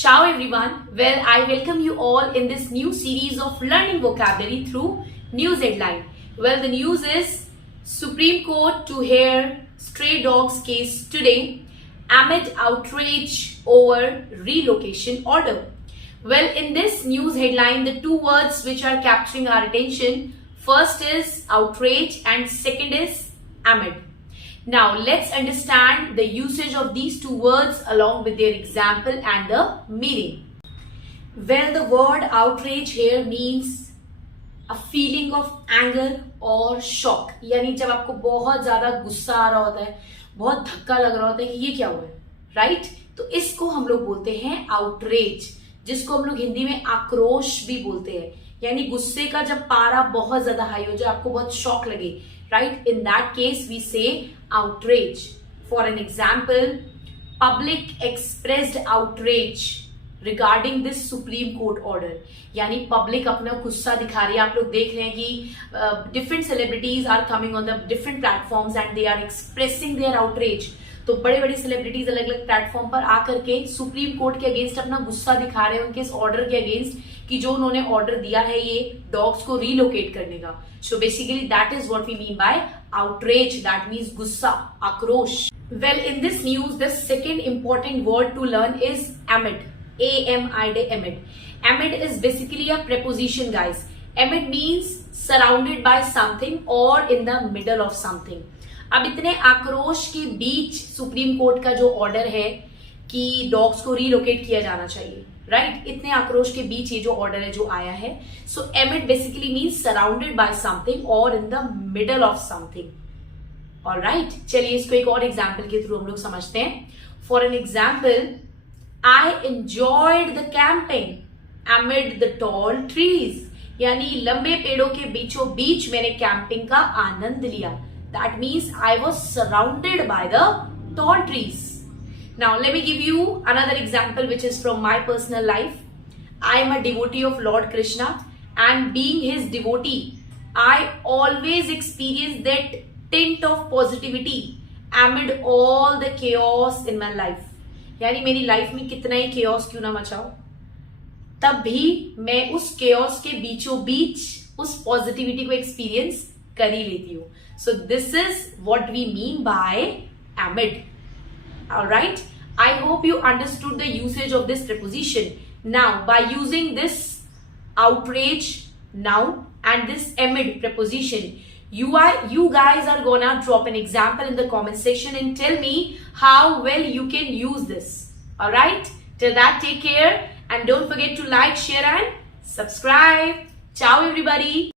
Ciao everyone. Well, I welcome you all in this new series of learning vocabulary through news headline. Well, the news is Supreme Court to hear stray dogs case today amid outrage over relocation order. Well, in this news headline, the two words which are capturing our attention, first is outrage and second is amid. Now let's understand the usage of these two words along with their example and the meaning. Well, the word outrage here means a feeling of anger or shock. यानी जब आपको बहुत ज्यादा गुस्सा आ रहा होता है, बहुत धक्का लग रहा होता है कि ये क्या हुआ है, राइट? तो इसको हम लोग बोलते हैं आउटरेज, जिसको हम लोग हिंदी में आक्रोश भी बोलते हैं. यानी गुस्से का जब पारा बहुत ज्यादा हाई हो जाए, आपको बहुत शॉक लगे, right? In that case, we say outrage. For an example, public expressed outrage regarding this Supreme Court order. यानी पब्लिक अपना गुस्सा दिखा रही है. आप लोग देख रहे हैं कि different celebrities are coming on the different platforms and they are expressing their outrage. तो बड़े बड़े सेलिब्रिटीज अलग अलग प्लेटफॉर्म पर आकर के सुप्रीम कोर्ट के अगेंस्ट अपना गुस्सा दिखा रहे हैं उनके इस ऑर्डर के अगेंस्ट कि जो उन्होंने ऑर्डर दिया है ये डॉग्स को रीलोकेट करने का. So basically that is what we mean by outrage. That means गुस्सा, आक्रोश. Well, in this news, the second important word to learn is amid. A-M-I-D, amid. Amid is basically a preposition, guys. Amid means surrounded by something or in the middle of something. अब इतने आक्रोश के बीच supreme court का जो order है कि dogs को relocate किया जाना चाहिए, राइट? इतने आक्रोश के बीच ये जो ऑर्डर है जो आया है. So amid basically means surrounded by something और in the middle of something. Alright, चलिए इसको एक और एग्जांपल के थ्रू हम लोग समझते हैं. For an example, I enjoyed the camping एमिड the tall trees. यानी लंबे पेड़ों के बीचों बीच मैंने कैंपिंग का आनंद लिया. That means I was surrounded by the tall trees. Now let me give you another example which is from my personal life. I am a devotee of Lord Krishna and being his devotee, I always experience that tint of positivity amid all the chaos in my life. यानी मेरी life में कितना ही chaos क्यों ना मचाओ, तब भी मैं उस chaos के बीचों बीच उस positivity को experience कर ही लेती हूँ. So this is what we mean by amid. Alright, I hope you understood the usage of this preposition. Now by using this outrage noun and this amid preposition, you guys are gonna drop an example in the comment section and tell me how well you can use this. Alright, till that, take care and don't forget to like, share and subscribe. Ciao everybody.